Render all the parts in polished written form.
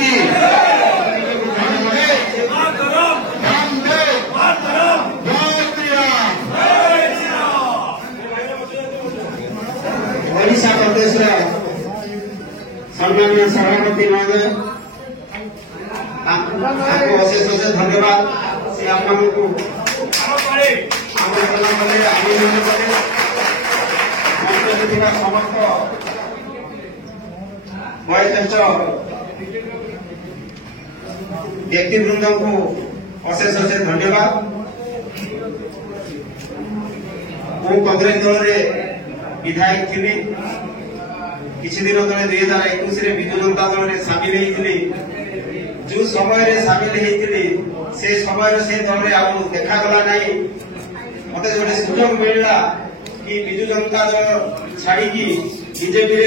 की ओडिशा प्रदेश सम्मानीय सभापति महोदय अशेष अशेष धन्यवाद से आपको आमंत्रण कले आयोजन कले समस्त वयोज्येष्ठ व्यक्तिवृंद को अशेष अशेष धन्यवाद। वो कांग्रेस दल विधायक थी किसी दिन तले 2021 विजु जनता दल में सामिल होती जो समय सामिल होती से समय से दल देखागला ना मत जो सुजोग मिलला कि विजु जनता दल छाड़ी बीजेपी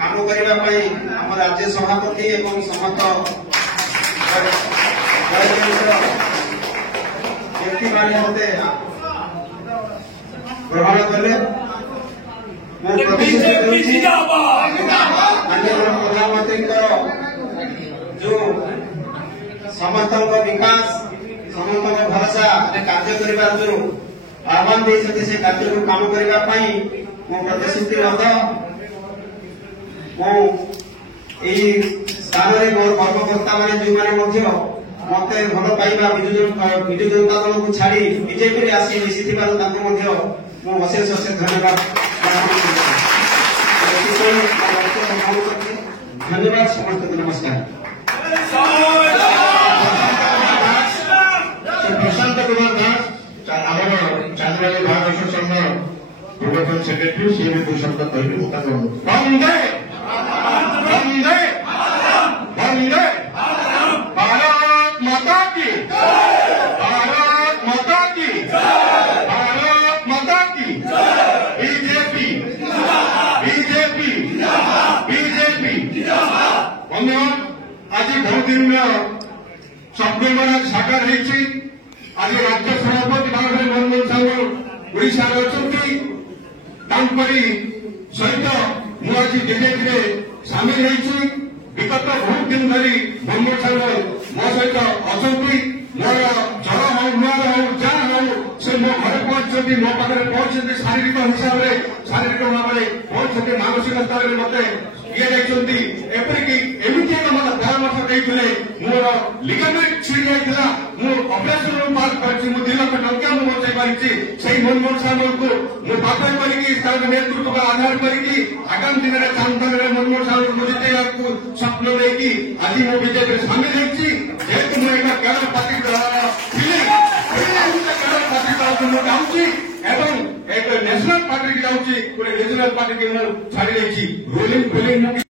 काम करने आम राज्य सभापति एवं समस्त व्यक्ति मान मत ग्रहण कले प्रधानमंत्री जो समस्त विकास समस्त भरोसा कार्य कर जो आह्वान देते से कार्य को काम करने प्रतिश्रुतिबद्ध स्थान में मोर कर्मकर्ता मैंने जो मैंने मत भल पाइबा विजु जनता दल को छाड़ी बीजेपी आसी मिसी अशेष अशेष धन्यवाद धन्यवाद समस्त नमस्कार। प्रशांत कुमार दास चांद्राली भारत संघ पूर्वतन सेक्रेटरी सी भी दो शब्द कहले वंदे वंदे वंदे भारत माता की भारत माता की भारत माता की बीजेपी बीजेपी बीजेपी धन्यवाद। आज बहुत दिन स्वप्न साकार होती आज राज्य सभापति भाव में मनमोहन साहब ओडिशा अच्छा सहित मुझे बीजेपी सामिल होती विगत बहुत दिन धरी मनमोहन साहब मो सहित अच्छा मोर जर हो नुआर हो जहाँ हो से मो घर पहुंचती मो पाखे पहुंचती शारीरिक हिसाब से शारीरिक भाव में पहुंचती मानसिक स्तर में मत ये एपरिकी एमती मत परामर्श देते मोर लिगामेंट छिड़ी जाता ऑपरेशन पास कर 2 लाख टंका बचाई पारी से मनमोहन साहब को बापे कर नेतृत्व का आधार करके आगामी दिन में चांदन मनमोहन साहब को जितेगा स्वप्न लेकिन आज मो बीजेपी सामिल होती जेहेतु मुझे केरल पार्टी केरल पार्टी जाऊँगी एवं एक नेशनल पार्टी जाऊँगी गोटे रीजनाल पार्टी छाड़ी रूलिंग फिलिंग